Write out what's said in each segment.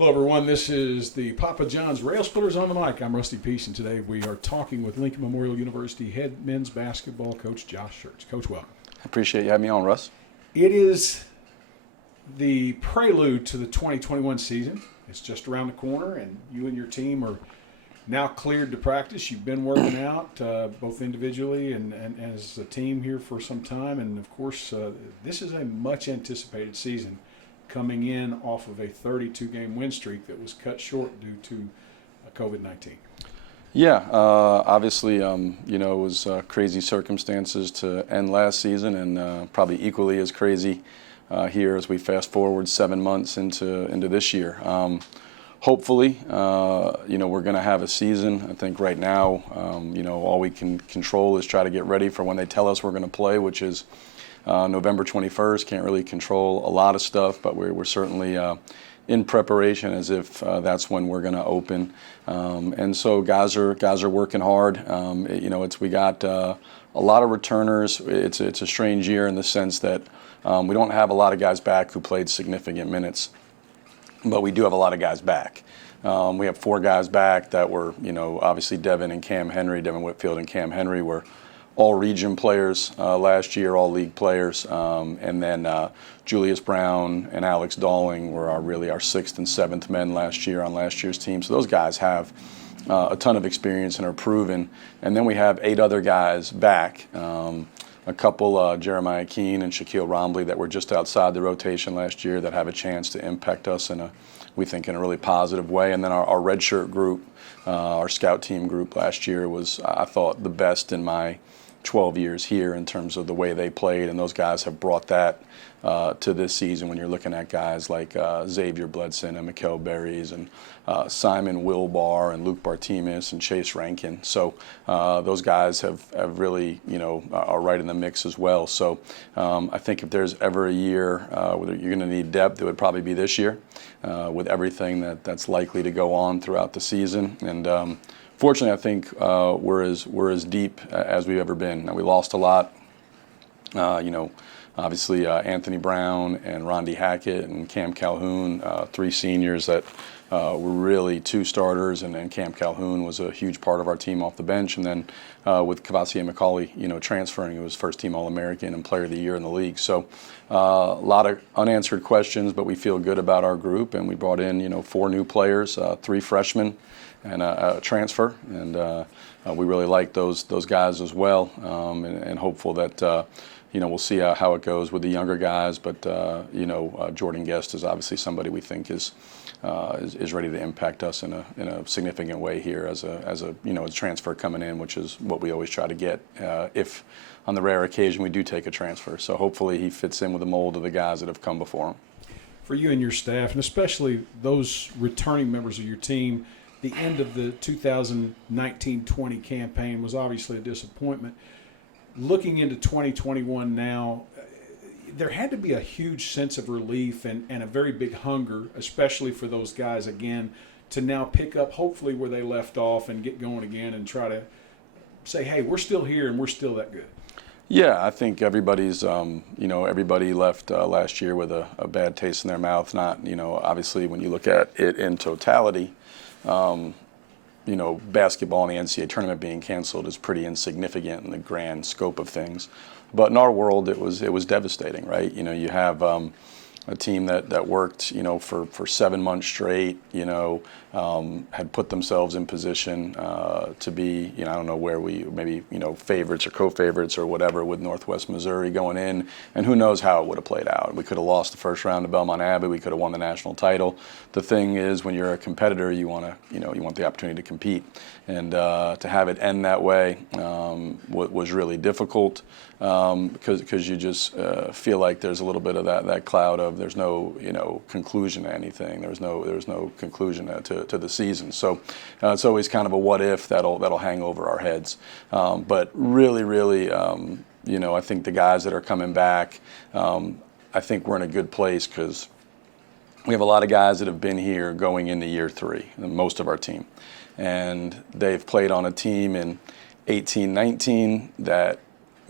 Hello, everyone. This is the Papa John's Railsplitters on the mic. I'm Rusty Peace, and today we are talking with Lincoln Memorial University head men's basketball coach Josh Schertz. Coach, welcome. I appreciate you having me on, Russ. It is the prelude to the 2021 season. It's just around the corner, and you and your team are now cleared to practice. You've been working out both individually and as a team here for some time, and of course, this is a much anticipated season, coming in off of a 32-game win streak that was cut short due to COVID-19. Yeah, obviously, it was crazy circumstances to end last season, and probably equally as crazy here as we fast forward 7 months into this year. Hopefully, we're going to have a season. I think right now, all we can control is try to get ready for when they tell us we're going to play, which is November 21st. Can't really control a lot of stuff, but we're certainly in preparation as if that's when we're going to open. And so guys are working hard. We got a lot of returners. It's a strange year in the sense that we don't have a lot of guys back who played significant minutes, but we do have a lot of guys back. We have 4 guys back that were, obviously Devin Whitfield and Cam Henry were all region players last year, all league players, and then Julius Brown and Alex Dalling were our 6th and 7th men last year on last year's team. So those guys have a ton of experience and are proven. And then we have 8 other guys back, a couple, Jeremiah Keene and Shaquille Rombley, that were just outside the rotation last year that have a chance to impact us we think in a really positive way. And then our redshirt group, our scout team group last year was, I thought, the best in my 12 years here in terms of the way they played, and those guys have brought that to this season when you're looking at guys like Xavier Bledson and Mikael Berries and Simon Wilbar and Luke Bartimus and Chase Rankin. So those guys have really, are right in the mix as well. So I think if there's ever a year where you're going to need depth, it would probably be this year with everything that's likely to go on throughout the season. And fortunately, I think we're as deep as we've ever been. Now, we lost a lot. Obviously Anthony Brown and Rondi Hackett and Cam Calhoun, 3 seniors that were really 2 starters, and then Cam Calhoun was a huge part of our team off the bench. And then with Kavasi McCauley, transferring, he was first-team All-American and Player of the Year in the league. So a lot of unanswered questions, but we feel good about our group, and we brought in 4 new players, 3 freshmen, and a transfer, and we really like those guys as well, and hopeful that we'll see how it goes with the younger guys. But Jordan Guest is obviously somebody we think is ready to impact us in a significant way here as a transfer coming in, which is what we always try to get if on the rare occasion we do take a transfer. So hopefully he fits in with the mold of the guys that have come before him. For you and your staff, and especially those returning members of your team, the end of the 2019-20 campaign was obviously a disappointment. Looking into 2021 now, there had to be a huge sense of relief and a very big hunger, especially for those guys, again, to now pick up hopefully where they left off and get going again and try to say, hey, we're still here and we're still that good. Yeah, I think everybody's, everybody left last year with a bad taste in their mouth. Not, obviously when you look at it in totality, basketball and the NCAA tournament being canceled is pretty insignificant in the grand scope of things. But in our world, it was devastating, right? You have a team that worked, for 7 months straight, had put themselves in position to be, I don't know where we maybe, favorites or co-favorites or whatever with Northwest Missouri going in, and who knows how it would have played out. We could have lost the first round to Belmont Abbey. We could have won the national title. The thing is, when you're a competitor, you want the opportunity to compete, and to have it end that way was really difficult. Because you just feel like there's a little bit of that cloud of there's no conclusion to anything. There's no conclusion to the season. So it's always kind of a what if that'll hang over our heads. But really, I think the guys that are coming back, I think we're in a good place because we have a lot of guys that have been here going into year 3, most of our team, and they've played on a team in 18-19 that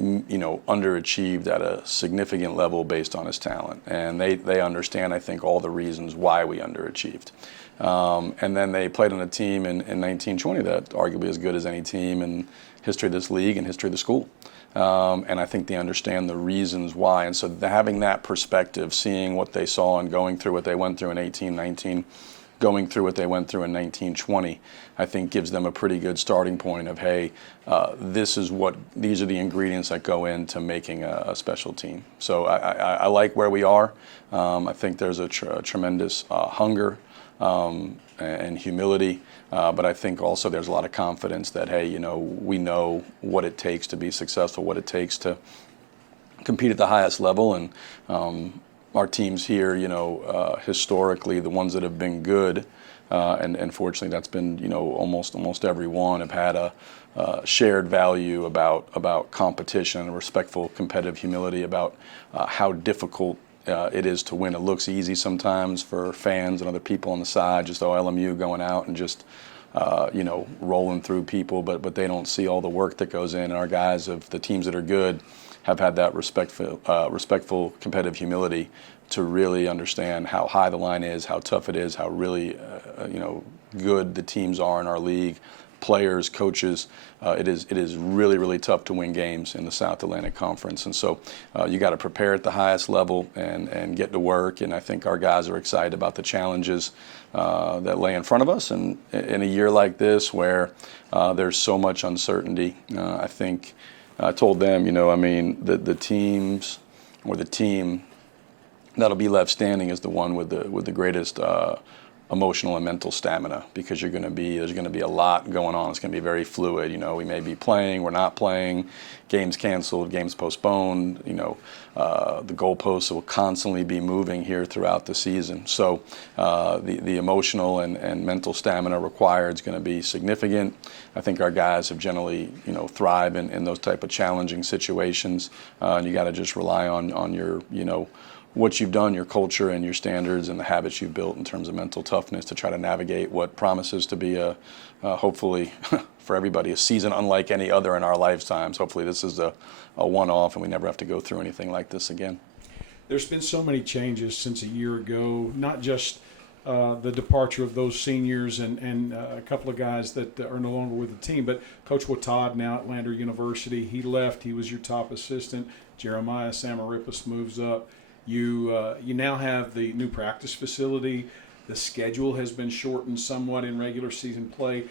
underachieved at a significant level based on his talent. And they understand, I think, all the reasons why we underachieved. And then they played on a team in 1920 that arguably as good as any team in history of this league and history of the school. And I think they understand the reasons why. And so having that perspective, seeing what they saw and going through what they went through in 1819, going through what they went through in 1920, I think gives them a pretty good starting point of, hey, these are the ingredients that go into making a special team. So I like where we are. I think there's a tremendous hunger and humility, but I think also there's a lot of confidence that, hey, we know what it takes to be successful, what it takes to compete at the highest level, and our teams here, historically, the ones that have been good, and fortunately that's been, almost every one have had a shared value about competition and respectful competitive humility about how difficult it is to win. It looks easy sometimes for fans and other people on the side, just LMU going out and just rolling through people, but they don't see all the work that goes in. And our guys of the teams that are good have had that respectful competitive humility to really understand how high the line is, how tough it is, how really good the teams are in our league. Players, coaches, it is really, really tough to win games in the South Atlantic Conference. And so you got to prepare at the highest level and get to work. And I think our guys are excited about the challenges that lay in front of us. And in a year like this where there's so much uncertainty, I think I told them, the teams or the team that'll be left standing is the one with the greatest emotional and mental stamina, because there's going to be a lot going on. It's going to be very fluid. We may be playing, we're not playing, games canceled, games postponed. The goalposts will constantly be moving here throughout the season. So the emotional and mental stamina required is going to be significant. I think our guys have generally thrive in those type of challenging situations, and you got to just rely on your what you've done, your culture and your standards and the habits you've built in terms of mental toughness to try to navigate what promises to be hopefully for everybody, a season unlike any other in our lifetimes. Hopefully this is a one-off and we never have to go through anything like this again. There's been so many changes since a year ago, not just the departure of those seniors and a couple of guys that are no longer with the team, but Coach Watad now at Lander University, he left. He was your top assistant. Jeremiah Samaripis moves up. You now have the new practice facility. The schedule has been shortened somewhat in regular season play.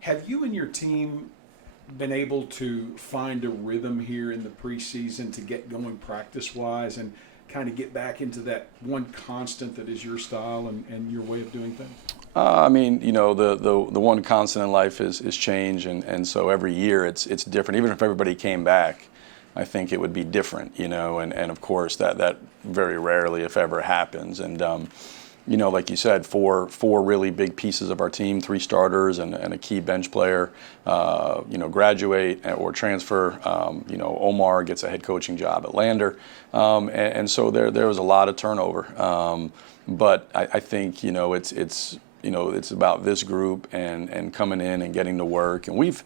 Have you and your team been able to find a rhythm here in the preseason to get going practice-wise and kind of get back into that one constant that is your style and your way of doing things? The one constant in life is change, and so every year it's different. Even if everybody came back, I think it would be different, and of course that very rarely, if ever, happens. And like you said, four really big pieces of our team, 3 starters and a key bench player, graduate or transfer. Omar gets a head coaching job at Lander, and so there was a lot of turnover. But I think it's about this group and coming in and getting to work. And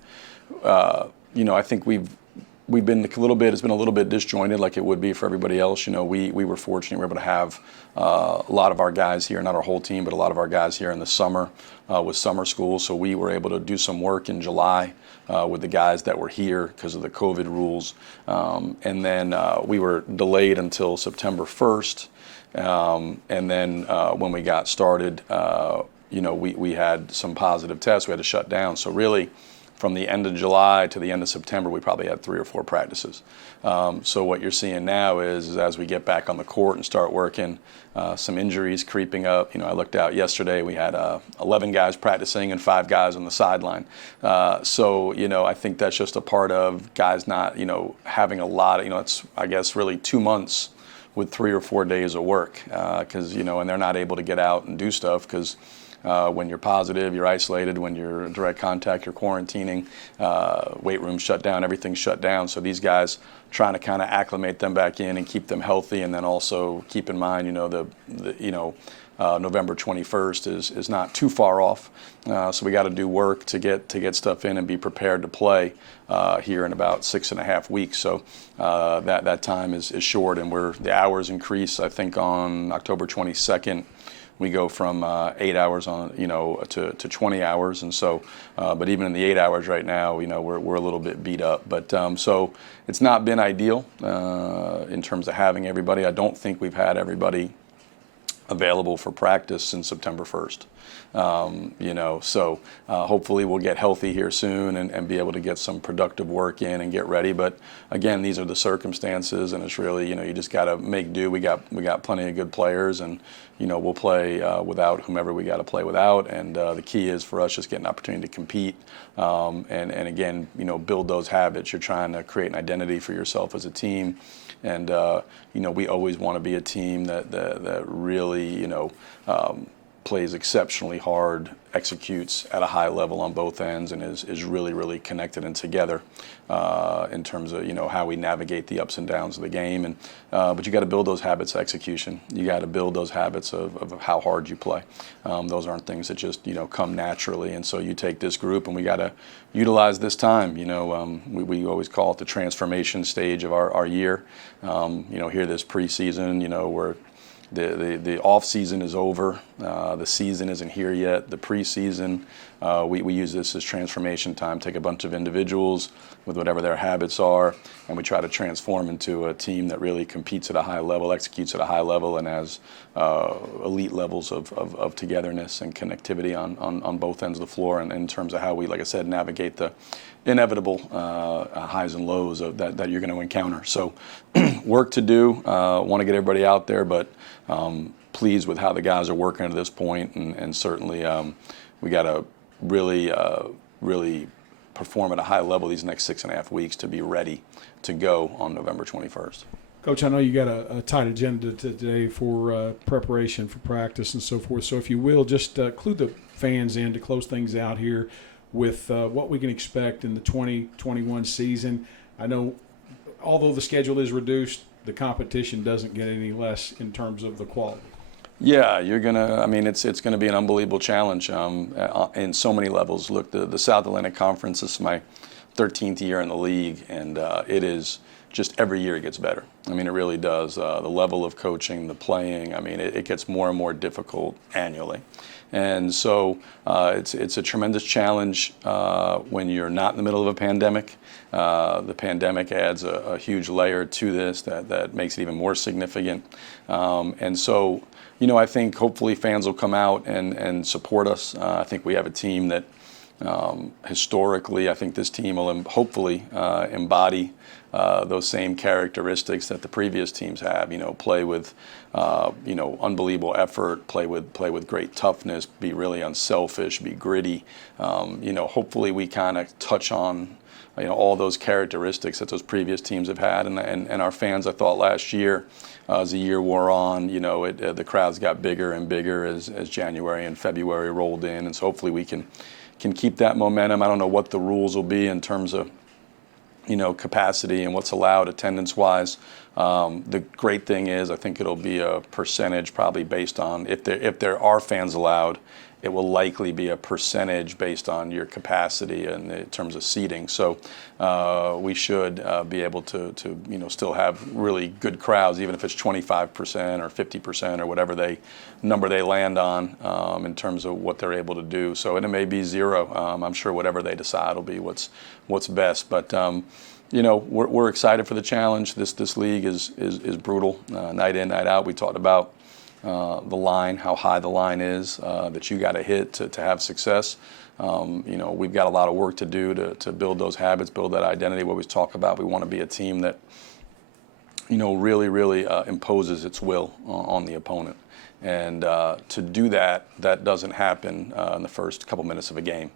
I think we've been a little bit, it's been a little bit disjointed like it would be for everybody else. We were fortunate, we were able to have a lot of our guys here, not our whole team, but a lot of our guys here in the summer with summer school. So we were able to do some work in July with the guys that were here because of the COVID rules. And then we were delayed until September 1st. And then when we got started, we had some positive tests, we had to shut down. So really, from the end of July to the end of September, we probably had 3 or 4 practices. So what you're seeing now is as we get back on the court and start working, some injuries creeping up. I looked out yesterday, we had 11 guys practicing and 5 guys on the sideline. So I think that's just a part of guys not, having a lot of, it's, I guess, really 2 months with 3 or 4 days of work, because, and they're not able to get out and do stuff because when you're positive, you're isolated. When you're in direct contact, you're quarantining. Weight rooms shut down. Everything's shut down. So these guys trying to kind of acclimate them back in and keep them healthy, and then also keep in mind, November 21st is not too far off. So we got to do work to get stuff in and be prepared to play here in about 6.5 weeks. So that time is short, and the hours increase. I think on October 22nd. We go from 8 hours to 20 hours, and so, but even in the 8 hours right now, we're a little bit beat up. But so it's not been ideal in terms of having everybody. I don't think we've had everybody available for practice since September 1st. So hopefully we'll get healthy here soon and be able to get some productive work in and get ready. But again, these are the circumstances, and it's really, you just got to make do. We got plenty of good players, and we'll play without whomever we got to play without. And the key is for us just getting an opportunity to compete, and again, build those habits. You're trying to create an identity for yourself as a team. And we always want to be a team that really plays exceptionally hard, executes at a high level on both ends, and is really, really connected and together in terms of how we navigate the ups and downs of the game. And but you got to build those habits of execution. You got to build those habits of how hard you play. Those aren't things that just come naturally. And so you take this group, and we got to utilize this time. We always call it the transformation stage of our year. Here this preseason, where the off season is over, the season isn't here yet. The preseason, we use this as transformation time. Take a bunch of individuals with whatever their habits are, and we try to transform into a team that really competes at a high level, executes at a high level, and has elite levels of togetherness and connectivity on both ends of the floor. And in terms of how we, like I said, navigate the inevitable highs and lows that you're going to encounter. So work to do. Want to get everybody out there, but pleased with how the guys are working to this point, and certainly we got to really perform at a high level these next 6.5 weeks to be ready to go on November 21st. Coach, I know you got a tight agenda today for preparation for practice and so forth. So if you will, just clue the fans in to close things out here with what we can expect in the 2021 season. I know although the schedule is reduced, the competition doesn't get any less in terms of the quality. Yeah, it's gonna be an unbelievable challenge in so many levels. Look, the South Atlantic Conference, this is my 13th year in the league, and it is just every year it gets better. It really does. The level of coaching, the playing, it gets more and more difficult annually. And so it's a tremendous challenge when you're not in the middle of a pandemic. The pandemic adds a huge layer to this that makes it even more significant. And so, I think hopefully fans will come out and support us. I think we have a team that historically, I think this team will hopefully embody those same characteristics that the previous teams have. Play with unbelievable effort, play with great toughness, be really unselfish, be gritty. Hopefully we kind of touch on all those characteristics that those previous teams have had, and our fans, I thought last year, as the year wore on, the crowds got bigger and bigger as January and February rolled in, and so hopefully we can keep that momentum. I don't know what the rules will be in terms of capacity and what's allowed attendance-wise. The great thing is I think it'll be a percentage probably based on if there are fans allowed. It will likely be a percentage based on your capacity and in terms of seating. So we should be able to still have really good crowds, even if it's 25% or 50% or whatever number they land on in terms of what they're able to do. So and it may be zero. I'm sure whatever they decide will be what's best. But we're excited for the challenge. This league is brutal, night in, night out. We talked about the line, how high the line is that you got to hit to have success. We've got a lot of work to do to build those habits, build that identity. What we talk about, we want to be a team that really imposes its will on the opponent. And to do that doesn't happen in the first couple minutes of a game.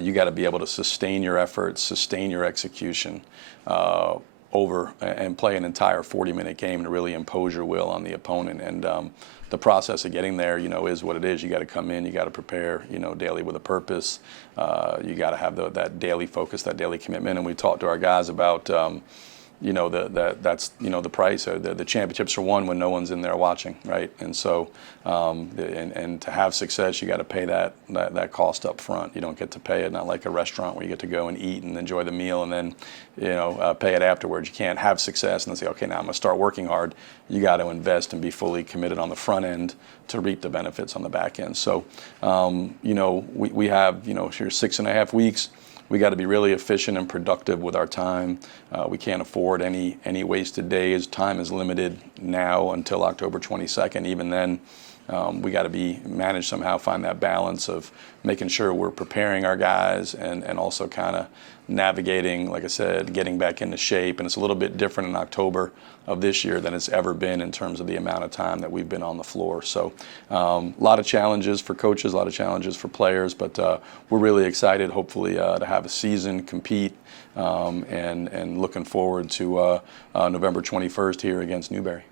You got to be able to sustain your efforts, sustain your execution over and play an entire 40-minute game to really impose your will on the opponent. And the process of getting there, is what it is. You got to come in, you got to prepare, daily with a purpose. You got to have that daily focus, that daily commitment. And we talked to our guys about, that's the price. The championships are won when no one's in there watching, right? And so, and to have success, you got to pay that cost up front. You don't get to pay it, not like a restaurant where you get to go and eat and enjoy the meal and then, pay it afterwards. You can't have success and then say, okay, now I'm going to start working hard. You got to invest and be fully committed on the front end to reap the benefits on the back end. So, we have, here 6.5 weeks. We got to be really efficient and productive with our time. We can't afford any wasted days. Time is limited now until October 22nd. Even then, we got to manage somehow, find that balance of making sure we're preparing our guys and also kind of navigating, like I said, getting back into shape. And it's a little bit different in October of this year than it's ever been in terms of the amount of time that we've been on the floor. So a lot of challenges for coaches, a lot of challenges for players, but we're really excited, hopefully, to have a season, compete, and looking forward to November 21st here against Newberry.